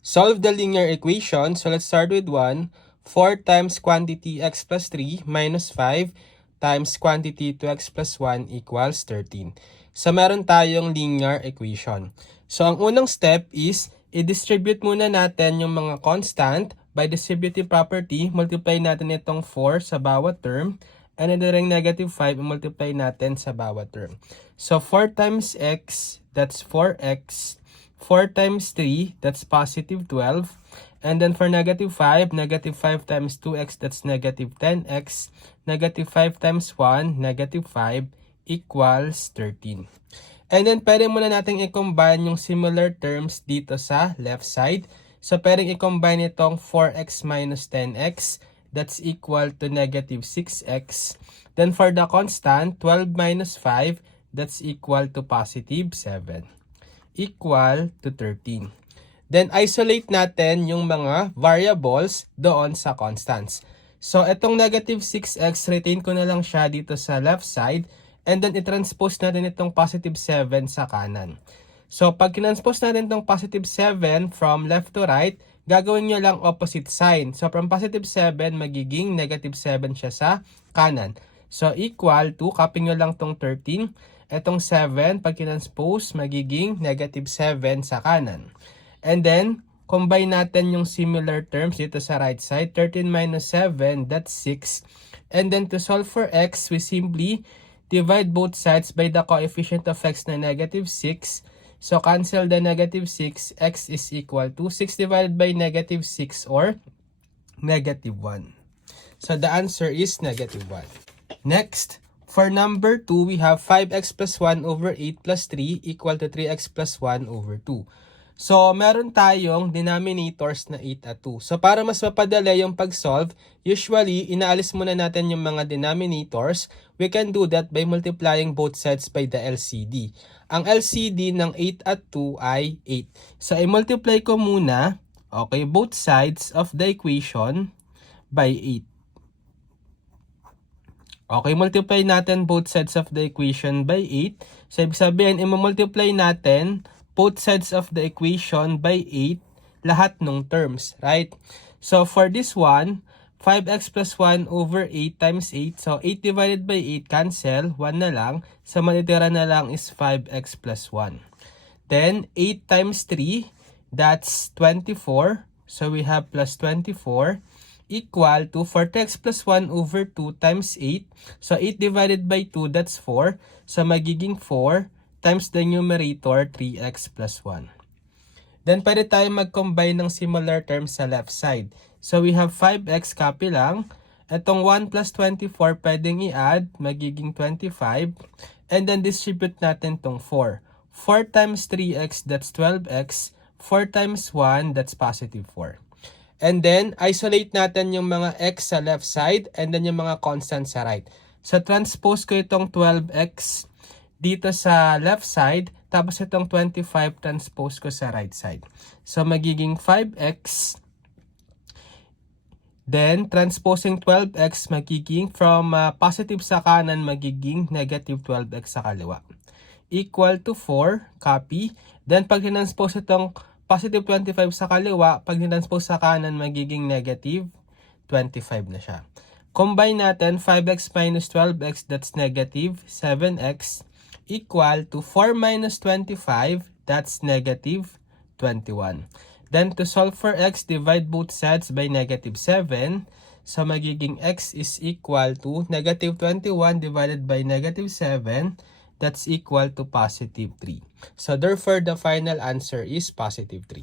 Solve the linear equation. So let's start with 1. 4 times quantity x plus 3 minus 5 times quantity 2x plus 1 equals 13. So meron tayong linear equation. So ang unang step is i-distribute muna natin yung mga constant by distributive property. Multiply natin itong 4 sa bawat term. And then ring negative 5, multiply natin sa bawat term. So 4 times x, that's 4x. 4 times 3, that's positive 12. And then for negative 5 times 2x, that's negative 10x. Negative 5 times 1, negative 5, equals 13. And then pwede muna natin i-combine yung similar terms dito sa left side. So pwedeng i-combine itong 4x minus 10x. That's equal to negative 6x. Then for the constant, 12 minus 5, that's equal to positive 7. Equal to 13. Then isolate natin yung mga variables doon sa constants. So itong negative 6x, retain ko na lang siya dito sa left side. And then i-transpose natin itong positive 7 sa kanan. So pag kinanspose natin itong positive 7 from left to right, gagawin nyo lang opposite sign. So from positive 7, magiging negative 7 siya sa kanan. So equal to, copy nyo lang itong 13. Itong 7, pag kinanspose, magiging negative 7 sa kanan. And then, combine natin yung similar terms dito sa right side. 13 minus 7, that's 6. And then to solve for x, we simply divide both sides by the coefficient of x na negative 6. So cancel the negative 6, x is equal to 6 divided by negative 6 or negative 1. So the answer is negative 1. Next, for number 2, we have 5x plus 1 over 8 plus 3 equal to 3x plus 1 over 2. So, meron tayong denominators na 8 at 2. So, para mas mapadali yung pag-solve, usually, inaalis muna natin yung mga denominators. We can do that by multiplying both sides by the LCD. Ang LCD ng 8 at 2 ay 8. So, i-multiply ko muna, okay, both sides of the equation by 8. Okay, multiply natin both sides of the equation by 8. So, ibig sabihin, i-multiply natin both sides of the equation by 8, lahat ng terms, right? So, for this one, 5x plus 1 over 8 times 8. So, 8 divided by 8, cancel. 1 na lang. So, matitira na lang is 5x plus 1. Then, 8 times 3, that's 24. So, we have plus 24 equal to 4x plus 1 over 2 times 8. So, 8 divided by 2, that's 4. So, magiging 4 times the numerator, 3x plus 1. Then, pwede tayo mag-combine ng similar terms sa left side. So, we have 5x, copy lang. Itong 1 plus 24, pwedeng i-add, magiging 25. And then, distribute natin itong 4. 4 times 3x, that's 12x. 4 times 1, that's positive 4. And then, isolate natin yung mga x sa left side and then yung mga constant sa right. So, transpose ko itong 12x dito sa left side, tapos itong 25 transpose ko sa right side. So, magiging 5x. Then, transposing 12x, magiging from positive sa kanan, magiging negative 12x sa kaliwa. Equal to 4, copy. Then, pag transpose itong positive 25 sa kaliwa, pag transpose sa kanan, magiging negative 25 na siya. Combine natin, 5x minus 12x, that's negative 7x. Equal to 4 minus 25, that's negative 21. Then to solve for x, divide both sides by negative 7. So magiging x is equal to negative 21 divided by negative 7. That's equal to positive 3. So therefore, the final answer is positive 3.